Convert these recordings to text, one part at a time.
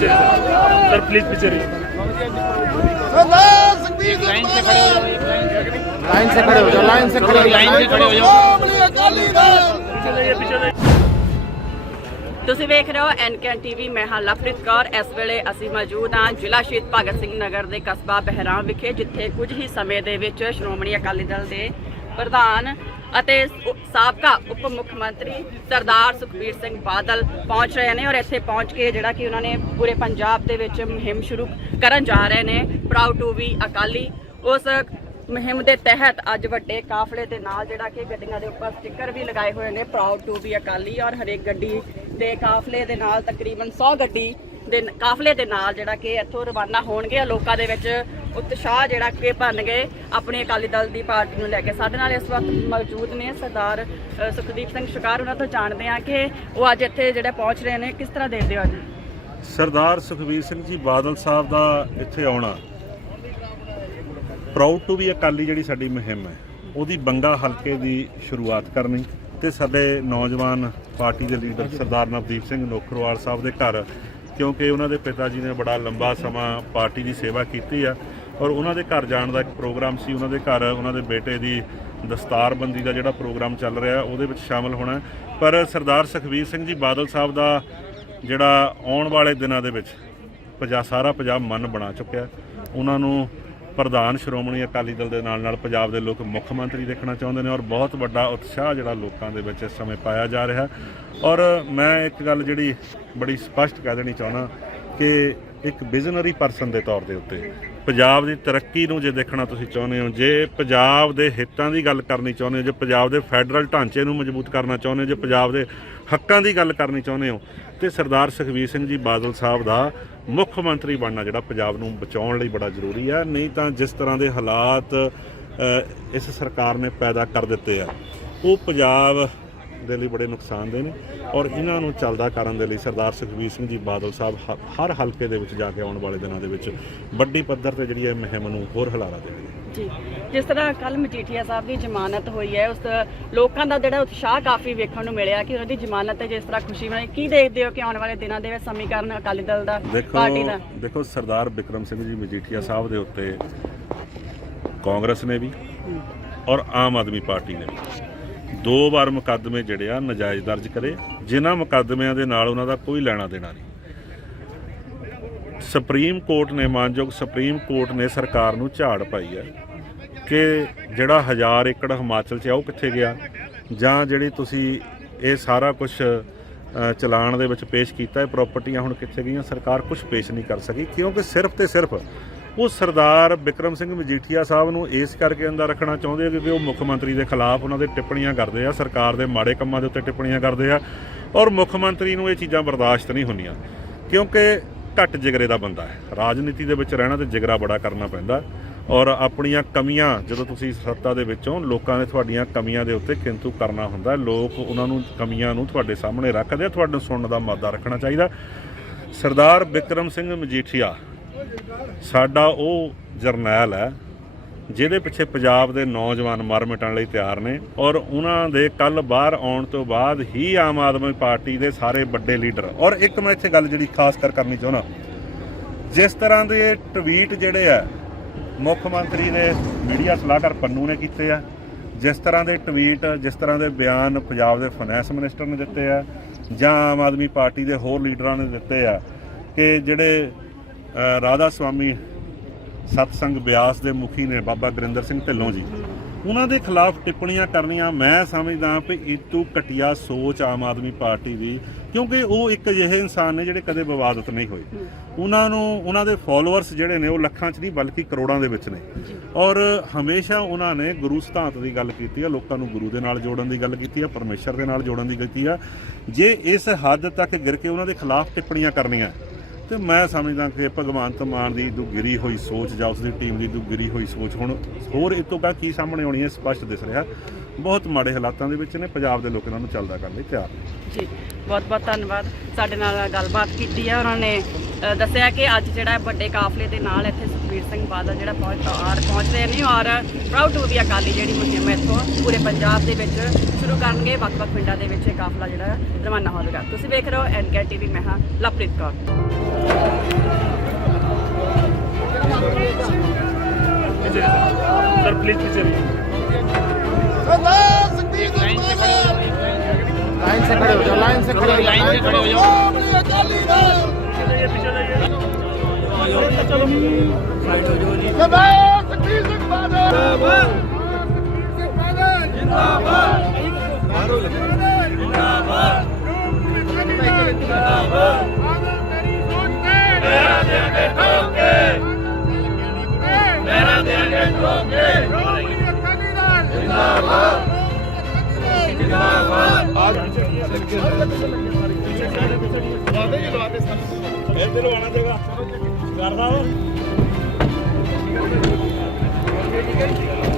Sir please पीछे रहिए line से खड़े हो जाओ लाइन से खड़े हो जाओ लाइन से खड़े हो जाओ लाइन से खड़े हो जाओ पीछे जाइए पीछे जाइए ਤੁਸੀਂ ਵੇਖ ਰਹੇ ਹੋ ਐਨਕੇਐਨ ਟੀਵੀ ਮੈਂ ਹਾਂ ਲਵਪ੍ਰੀਤ ਕੌਰ ਇਸ ਵੇਲੇ ਅਸੀਂ ਮੌਜੂਦ ਹਾਂ ਜ਼ਿਲ੍ਹਾ ਸ਼ਹੀਦ ਭਗਤ ਸਿੰਘ ਨਗਰ ਦੇ ਕਸਬਾ ਬਹਿਰਾਮ ਵਿਖੇ ਜਿੱਥੇ ਕੁਝ ਹੀ ਸਮੇਂ ਦੇ ਵਿੱਚ ਸ਼੍ਰੋਮਣੀ ਅਕਾਲੀ ਦਲ ਦੇ ਪ੍ਰਧਾਨ ਅਤੇ ਉ- ਸਾਬਕਾ ਉਪ ਮੁੱਖ ਮੰਤਰੀ ਸਰਦਾਰ ਸੁਖਬੀਰ ਸਿੰਘ ਬਾਦਲ ਪਹੁੰਚ ਰਹੇ ਨੇ ਔਰ ਇੱਥੇ ਪਹੁੰਚ ਕੇ ਜਿਹੜਾ ਕਿ ਉਹਨਾਂ ਨੇ ਪੂਰੇ ਪੰਜਾਬ ਦੇ ਵਿੱਚ ਮੁਹਿੰਮ ਸ਼ੁਰੂ ਕਰਨ ਜਾ ਰਹੇ ਨੇ। Proud to be Akali. ਉਸ ਮੁਹਿੰਮ ਦੇ ਤਹਿਤ ਅੱਜ ਵੱਡੇ ਕਾਫਲੇ ਦੇ ਨਾਲ ਜਿਹੜਾ ਕਿ ਗੱਡੀਆਂ ਦੇ ਉੱਪਰ ਸਟicker ਵੀ ਲਗਾਏ ਹੋਏ ਨੇ। ਪ੍ਰਾਊਡ ਟੂ ਵੀ ਅਕਾਲੀ ਔਰ ਹਰੇਕ ਗੱਡੀ ਦੇ ਕਾਫਲੇ ਦੇ ਨਾਲ ਤਕਰੀਬਨ 100 ਗੱਡੀ ਦੇ ਕਾਫਲੇ ਦੇ ਨਾਲ ਜਿਹੜਾ ਕਿ ਇੱਥੋਂ ਰਵਾਨਾ ਹੋਣਗੇ। ਲੋਕਾਂ ਦੇ ਵਿੱਚ ਉਤਸ਼ਾਹ ਜਿਹੜਾ ਕਿ ਭੰਨ ਗਏ ਆਪਣੀ ਅਕਾਲੀ ਦਲ ਦੀ ਪਾਰਟੀ ਨੂੰ ਲੈ ਕੇ। ਸਾਡੇ ਨਾਲ ਇਸ ਵਕਤ ਮੌਜੂਦ ਨੇ ਸਰਦਾਰ ਸੁਖਦੀਪ ਸਿੰਘ ਸ਼ਿਕਾਰ। ਉਹਨਾਂ ਤੋਂ ਜਾਣਦੇ ਆ ਕਿ ਉਹ ਅੱਜ ਇੱਥੇ ਜਿਹੜੇ ਪਹੁੰਚ ਰਹੇ ਨੇ, ਕਿਸ ਤਰ੍ਹਾਂ ਦੇਖਦੇ ਹੋ ਅੱਜ? ਸਰਦਾਰ ਸੁਖਬੀਰ ਸਿੰਘ ਜੀ, ਬਾਦਲ ਸਾਹਿਬ ਦਾ ਇੱਥੇ ਆਉਣਾ ਪ੍ਰਾਊਡ ਟੂ ਵੀ ਅਕਾਲੀ ਜਿਹੜੀ ਸਾਡੀ ਮੁਹਿੰਮ ਹੈ। ਉਹਦੀ ਬੰਗਾ ਹਲਕੇ ਦੀ ਸ਼ੁਰੂਆਤ ਕਰਨੀ ਤੇ ਸਾਡੇ ਨੌਜਵਾਨ ਪਾਰਟੀ ਦੇ ਲੀਡਰ ਸਰਦਾਰ ਨਵਦੀਪ ਸਿੰਘ ਨੋਖਰਵਾਲ ਸਾਹਿਬ ਦੇ ਘਰ, ਕਿਉਂਕਿ ਉਹਨਾਂ ਦੇ ਪਿਤਾ ਜੀ ਨੇ ਬੜਾ ਲੰਬਾ ਸਮਾਂ ਪਾਰਟੀ ਦੀ ਸੇਵਾ ਕੀਤੀ ਆ। ਔਰ ਉਹਨਾਂ ਦੇ ਘਰ ਜਾਣ ਦਾ ਇੱਕ ਪ੍ਰੋਗਰਾਮ ਸੀ, ਉਹਨਾਂ ਦੇ ਘਰ, ਉਹਨਾਂ ਦੇ ਬੇਟੇ ਦੀ ਦਸਤਾਰਬੰਦੀ ਦਾ ਜਿਹੜਾ ਪ੍ਰੋਗਰਾਮ ਚੱਲ ਰਿਹਾ, ਉਹਦੇ ਵਿੱਚ ਸ਼ਾਮਲ ਹੋਣਾ ਪਰ ਸਰਦਾਰ ਸੁਖਬੀਰ ਸਿੰਘ ਜੀ ਬਾਦਲ ਸਾਹਿਬ ਦਾ ਜਿਹੜਾ ਆਉਣ ਵਾਲੇ ਦਿਨਾਂ ਦੇ ਵਿੱਚ ਪੰਜਾਬ ਸਾਰਾ ਪੰਜਾਬ ਮਨ ਬਣਾ ਚੁੱਕਿਆ ਉਹਨਾਂ ਨੂੰ ਪ੍ਰਧਾਨ ਸ਼੍ਰੋਮਣੀ ਅਕਾਲੀ ਦਲ ਦੇ ਨਾਲ ਨਾਲ ਪੰਜਾਬ ਦੇ ਲੋਕ ਮੁੱਖ ਮੰਤਰੀ ਦੇਖਣਾ ਚਾਹੁੰਦੇ ਨੇ ਔਰ ਬਹੁਤ ਵੱਡਾ ਉਤਸ਼ਾਹ ਜਿਹੜਾ ਲੋਕਾਂ ਦੇ ਵਿੱਚ ਇਸ ਸਮੇਂ ਪਾਇਆ ਜਾ ਰਿਹਾ ਔਰ ਮੈਂ ਇੱਕ ਗੱਲ ਜਿਹੜੀ ਬੜੀ ਸਪਸ਼ਟ ਕਹਿ ਦੇਣੀ ਚਾਹੁੰਦਾ ਕਿ ਇੱਕ ਵਿਜ਼ਨਰੀ ਪਰਸਨ ਦੇ ਤੌਰ ਦੇ ਉੱਤੇ ਪੰਜਾਬ ਦੀ ਤਰੱਕੀ ਨੂੰ ਜੇ ਦੇਖਣਾ ਤੁਸੀਂ ਚਾਹੁੰਦੇ ਹੋ, ਜੇ ਪੰਜਾਬ ਦੇ ਹਿੱਤਾਂ ਦੀ ਗੱਲ ਕਰਨੀ ਚਾਹੁੰਦੇ ਹੋ, ਜੇ ਪੰਜਾਬ ਦੇ ਫੈਡਰਲ ਢਾਂਚੇ ਨੂੰ ਮਜ਼ਬੂਤ ਕਰਨਾ ਚਾਹੁੰਦੇ ਹੋ, ਜੇ ਪੰਜਾਬ ਦੇ ਹੱਕਾਂ ਦੀ ਗੱਲ ਕਰਨੀ ਚਾਹੁੰਦੇ ਹੋ, ਤੇ ਸਰਦਾਰ ਸੁਖਬੀਰ ਸਿੰਘ ਜੀ ਬਾਦਲ ਸਾਹਿਬ ਦਾ ਮੁੱਖ ਮੰਤਰੀ ਬਣਨਾ ਜਿਹੜਾ ਪੰਜਾਬ ਨੂੰ ਬਚਾਉਣ ਲਈ ਬੜਾ ਜ਼ਰੂਰੀ ਆ, ਨਹੀਂ ਤਾਂ ਜਿਸ ਤਰ੍ਹਾਂ ਦੇ ਹਾਲਾਤ ਇਸ ਸਰਕਾਰ ਨੇ ਪੈਦਾ ਕਰ ਦਿੱਤੇ ਆ, ਉਹ ਪੰਜਾਬ ਦੇ ਲਈ ਬੜੇ ਨੁਕਸਾਨਦੇ ਨੇ ਔਰ ਇਹਨਾਂ ਨੂੰ ਚੱਲਦਾ ਕਰਨ ਦੇ ਲਈ ਸਰਦਾਰ ਸੁਖਬੀਰ ਸਿੰਘ ਜੀ ਬਾਦਲ ਸਾਹਿਬ ਹ- ਹਰ ਹਲਕੇ ਦੇ ਵਿੱਚ ਜਾ ਕੇ ਆਉਣ ਵਾਲੇ ਦਿਨਾਂ ਦੇ ਵਿੱਚ ਵੱਡੀ ਪੱਧਰ ਤੇ ਜਿਹੜੀ ਇਹ ਮੁਹਿੰਮ ਨੂੰ ਹੋਰ ਹੁਲਾਰਾ ਦੇਣਗੇ ਜੀ ਜਿਸ ਤਰ੍ਹਾਂ ਕੱਲ ਮਜੀਠੀਆ ਸਾਹਿਬ ਦੀ ਜ਼ਮਾਨਤ ਹੋਈ ਹੈ ਉਸ ਲੋਕਾਂ ਦਾ ਜਿਹੜਾ ਉਤਸ਼ਾਹ ਕਾਫੀ ਵੇਖਣ ਨੂੰ ਮਿਲਿਆ ਕਿ ਉਹਨਾਂ ਦੀ ਜ਼ਮਾਨਤ ਤੇ ਜਿਸ ਤਰ੍ਹਾਂ ਖੁਸ਼ੀ ਮਨਾਈ ਕੀ ਦੇਖਦੇ ਹੋ ਕਿ ਆਉਣ ਵਾਲੇ ਦਿਨਾਂ ਦੇ ਵਿੱਚ ਸਮੀਕਰਨ ਅਕਾਲੀ ਦਲ ਦਾ ਦੇਖੋ ਪਾਰਟੀ ਦਾ? ਦੇਖੋ ਸਰਦਾਰ ਬਿਕਰਮ ਸਿੰਘ ਜੀ ਮਜੀਠੀਆ ਸਾਹਿਬ ਦੇ ਉੱਤੇ ਕਾਂਗਰਸ ਨੇ ਵੀ ਔਰ ਆਮ ਆਦਮੀ ਪਾਰਟੀ ਨੇ ਵੀ। ਦੋ ਵਾਰ ਮੁਕੱਦਮੇ ਜਿਹੜੇ ਆ ਨਜਾਇਜ਼ ਦਰਜ ਕਰੇ। ਜਿਨ੍ਹਾਂ ਮੁਕੱਦਮਿਆਂ ਦੇ ਨਾਲ ਉਹਨਾਂ ਦਾ ਕੋਈ ਲੈਣਾ ਦੇਣਾ ਨਹੀਂ। ਸੁਪਰੀਮ ਕੋਰਟ ਨੇ ਮਾਨਯੋਗ ਸੁਪਰੀਮ ਕੋਰਟ ਨੇ ਸਰਕਾਰ ਨੂੰ ਝਾੜ ਪਾਈ ਹੈ ਕਿ ਜਿਹੜਾ ਹਜ਼ਾਰ ਏਕੜ ਹਿਮਾਚਲ 'ਚ ਆ, ਉਹ ਕਿੱਥੇ ਗਿਆ? ਜਾਂ ਜਿਹੜੀ ਤੁਸੀਂ ਇਹ ਸਾਰਾ ਕੁਝ ਚਲਾਨ ਦੇ ਵਿੱਚ ਪੇਸ਼ ਕੀਤਾ ਹੈ ਪ੍ਰਾਪਰਟੀਆਂ ਹੁਣ ਕਿੱਥੇ ਗਈਆਂ? ਸਰਕਾਰ ਕੁਝ ਪੇਸ਼ ਨਹੀਂ ਕਰ ਸਕੀ, ਕਿਉਂਕਿ ਸਿਰਫ ਤੇ ਸਿਰਫ ਉਹ ਸਰਦਾਰ ਬਿਕਰਮ ਸਿੰਘ ਮਜੀਠੀਆ ਸਾਹਿਬ ਨੂੰ ਇਸ ਕਰਕੇ ਅੰਦਰ ਰੱਖਣਾ ਚਾਹੁੰਦੇ ਆ ਕਿ ਉਹ ਮੁੱਖ ਮੰਤਰੀ ਦੇ ਖਿਲਾਫ ਉਹਨਾਂ ਦੇ ਟਿੱਪਣੀਆਂ ਕਰਦੇ ਆ, ਸਰਕਾਰ ਦੇ ਮਾੜੇ ਕੰਮਾਂ ਦੇ ਉੱਤੇ ਟਿੱਪਣੀਆਂ ਕਰਦੇ ਆ ਔਰ ਮੁੱਖ ਮੰਤਰੀ ਨੂੰ ਇਹ ਚੀਜ਼ਾਂ ਬਰਦਾਸ਼ਤ ਨਹੀਂ ਹੁੰਦੀਆਂ ਕਿਉਂਕਿ ਘੱਟ ਜਿਗਰੇ ਦਾ ਬੰਦਾ ਹੈ। ਰਾਜਨੀਤੀ ਦੇ ਵਿੱਚ ਰਹਿਣਾ ਤੇ ਜਿਗਰਾ ਬੜਾ ਕਰਨਾ ਪੈਂਦਾ ਔਰ ਆਪਣੀਆਂ ਕਮੀਆਂ, ਜਦੋਂ ਤੁਸੀਂ ਸੱਤਾ ਦੇ ਵਿੱਚੋਂ ਲੋਕਾਂ ਨੇ ਤੁਹਾਡੀਆਂ ਕਮੀਆਂ ਦੇ ਉੱਤੇ ਕਿੰਤੂ ਕਰਨਾ ਹੁੰਦਾ ਲੋਕ ਉਹਨਾਂ ਨੂੰ ਕਮੀਆਂ ਨੂੰ ਤੁਹਾਡੇ ਸਾਹਮਣੇ ਰੱਖਦੇ ਆ ਤੁਹਾਨੂੰ ਸੁਣਨ ਦਾ ਮਾਦਾ ਰੱਖਣਾ ਚਾਹੀਦਾ। ਸਰਦਾਰ ਬਿਕਰਮ ਸਿੰਘ ਮਜੀਠੀਆ ਸਾਡਾ ਉਹ ਜਰਨੈਲ ਹੈ, ਜਿਹਦੇ ਪਿੱਛੇ ਪੰਜਾਬ ਦੇ ਨੌਜਵਾਨ ਮਰ ਮਿਟਣ ਲਈ ਤਿਆਰ ਨੇ ਔਰ ਉਹਨਾਂ ਦੇ ਕੱਲ ਬਾਹਰ ਆਉਣ ਤੋਂ ਬਾਅਦ ਹੀ ਆਮ ਆਦਮੀ ਪਾਰਟੀ ਦੇ ਸਾਰੇ ਵੱਡੇ ਲੀਡਰ। ਔਰ ਇੱਕ ਮੈਂ ਇੱਥੇ ਗੱਲ ਜਿਹੜੀ ਖਾਸ ਕਰ ਕਰਨੀ ਚਾਹੁੰਦਾ, ਜਿਸ ਤਰ੍ਹਾਂ ਦੇ ਟਵੀਟ ਜਿਹੜੇ ਆ, ਮੁੱਖ ਮੰਤਰੀ ਦੇ ਮੀਡੀਆ ਸਲਾਹਕਾਰ ਪੰਨੂ ਨੇ ਕੀਤੇ ਆ, ਜਿਸ ਤਰ੍ਹਾਂ ਦੇ ਟਵੀਟ, ਜਿਸ ਤਰ੍ਹਾਂ ਦੇ ਬਿਆਨ ਪੰਜਾਬ ਦੇ ਫਾਈਨੈਂਸ ਮਿਨਿਸਟਰ ਨੇ ਦਿੱਤੇ ਆ, ਜਾਂ ਆਮ ਆਦਮੀ ਪਾਰਟੀ ਦੇ ਹੋਰ ਲੀਡਰਾਂ ਨੇ ਦਿੱਤੇ ਆ, ਕਿ ਜਿਹੜੇ ਰਾਧਾ ਸੁਆਮੀ ਸਤਸੰਗ ਬਿਆਸ ਦੇ ਮੁਖੀ ਨੇ ਬਾਬਾ ਗੁਰਿੰਦਰ ਸਿੰਘ ਢਿੱਲੋਂ ਜੀ। ਉਹਨਾਂ ਦੇ ਖਿਲਾਫ ਟਿੱਪਣੀਆਂ ਕਰਨੀਆਂ, ਮੈਂ ਸਮਝਦਾ ਵੀ ਇਤੂ ਘਟੀਆ ਸੋਚ ਆਮ ਆਦਮੀ ਪਾਰਟੀ ਦੀ, ਕਿਉਂਕਿ ਉਹ ਇੱਕ ਅਜਿਹੇ ਇਨਸਾਨ ਨੇ ਜਿਹੜੇ ਕਦੇ ਵਿਵਾਦਤ ਨਹੀਂ ਹੋਏ। ਉਹਨਾਂ ਨੂੰ, ਉਹਨਾਂ ਦੇ ਫਾਲੋਅਰਸ ਜਿਹੜੇ ਨੇ ਉਹ ਲੱਖਾਂ 'ਚ ਨਹੀਂ, ਬਲਕਿ ਕਰੋੜਾਂ ਦੇ ਵਿੱਚ ਨੇ। ਔਰ ਹਮੇਸ਼ਾ ਉਹਨਾਂ ਨੇ ਗੁਰੂ ਸਿਧਾਂਤ ਦੀ ਗੱਲ ਕੀਤੀ ਆ, ਲੋਕਾਂ ਨੂੰ ਗੁਰੂ ਦੇ ਨਾਲ ਜੋੜਨ ਦੀ ਗੱਲ ਕੀਤੀ ਆ, ਪਰਮੇਸ਼ਰ ਦੇ ਨਾਲ ਜੋੜਨ ਦੀ ਕੀਤੀ ਆ। ਜੇ ਇਸ ਹੱਦ ਤੱਕ ਗਿਰ ਕੇ ਉਹਨਾਂ ਦੇ ਖਿਲਾਫ ਟਿੱਪਣੀਆਂ ਕਰਨੀਆਂ ਤੇ ਮੈਂ ਸਮਝਦਾ ਕਿ ਭਗਵੰਤ ਮਾਨ ਦੀ ਦੁਗਿਰੀ ਹੋਈ ਸੋਚ ਜਾਂ ਉਸ ਦੀ ਟੀਮ ਦੀ ਦੁਗਿਰੀ ਹੋਈ ਸੋਚ, ਹੁਣ ਹੋਰ ਇਸ ਤੋਂ ਕਾ ਕੀ ਸਾਹਮਣੇ ਆਉਣੀ ਹੈ ਸਪਸ਼ਟ ਦਿਸ ਰਿਹਾ। ਬਹੁਤ ਮਾੜੇ ਹਾਲਾਤਾਂ ਦੇ ਵਿੱਚ ਨੇ, ਪੰਜਾਬ ਦੇ ਲੋਕ ਇਹਨਾਂ ਨੂੰ ਚੱਲਦਾ ਕਰਨ ਲਈ ਤਿਆਰ ਨੇ। ਜੀ ਬਹੁਤ ਬਹੁਤ ਧੰਨਵਾਦ ਸਾਡੇ ਨਾਲ ਗੱਲਬਾਤ ਕੀਤੀ ਹੈ। ਉਹਨਾਂ ਨੇ ਦੱਸਿਆ ਕਿ ਅੱਜ ਜਿਹੜਾ ਵੱਡੇ ਕਾਫਲੇ ਦੇ ਨਾਲ ਇੱਥੇ ਸੁਖਬੀਰ ਸੁਖਬੀਰ ਸਿੰਘ ਬਾਦਲ ਜਿਹੜਾ ਪਹੁੰਚ ਔਰ ਪਹੁੰਚ ਰਹੇ ਨੇ ਔਰ ਪ੍ਰਾਊਡ ਟੂ ਵੀ ਅਕਾਲੀ ਜਿਹੜੀ ਮੁਹਿੰਮ ਹੈ ਇੱਥੋਂ ਪੂਰੇ ਪੰਜਾਬ ਦੇ ਵਿੱਚ ਸ਼ੁਰੂ ਕਰਨਗੇ ਵੱਖ-ਵੱਖ ਪਿੰਡਾਂ ਦੇ ਵਿੱਚ ਇਹ ਕਾਫਲਾ ਜਿਹੜਾ ਰਵਾਨਾ ਹੋਵੇਗਾ ਤੁਸੀਂ ਵੇਖ ਰਹੇ ਹੋ ਐਨਕੇ ਟੀਵੀ ਮੈਂ ਹਾਂ ਲਵਪ੍ਰੀਤ ਕੌਰ पीछे रहिए सर प्लीज पीछे रहिए सरदार सुखबीर सिंह बादल लाइन से खड़े हो जाओ लाइन से खड़े हो जाओ लाइन से खड़े हो जाओ ਸਾਈਡ ਹੋ ਜਾਓ ਜੀ ਸਰਦਾਰ ਸੁਖਬੀਰ ਸਿੰਘ ਬਾਦਲ ਜਿੰਦਾਬਾਦ ਸੁਖਬੀਰ ਸਿੰਘ ਬਾਦਲ ਜਿੰਦਾਬਾਦ ਮਾਰੋ ਜਿੰਦਾਬਾਦ ਜਿੰਦਾਬਾਦ ਜਿੰਦਾਬਾਦ ਆਦਰ ਤੇਰੀ ਸੋਚ ਤੇ ਮੇਰਾ ਦਿਲ ਕੇ ਠੋਕੇ ਮੇਰਾ ਦਿਲ ਕੇ ਠੋਕੇ ਜਿੰਦਾਬਾਦ ਜਿੰਦਾਬਾਦ ਆਜ ਲੱਗੇ ਲੱਗੇ ਸਾਰੇ ਪਿੱਛੇ ਲਵਾ ਦੇ ਜੀ ਲਵਾ ਦੇ ਸਾਨੂੰ ਇਹ ਤੇ ਲਵਾਣਾ ਜਗਾ ਕਰਦਾ ਵਾ। Thank you.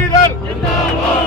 ਅਕਾਲੀ ਦਲ ਜਿੰਦਾਬਾਦ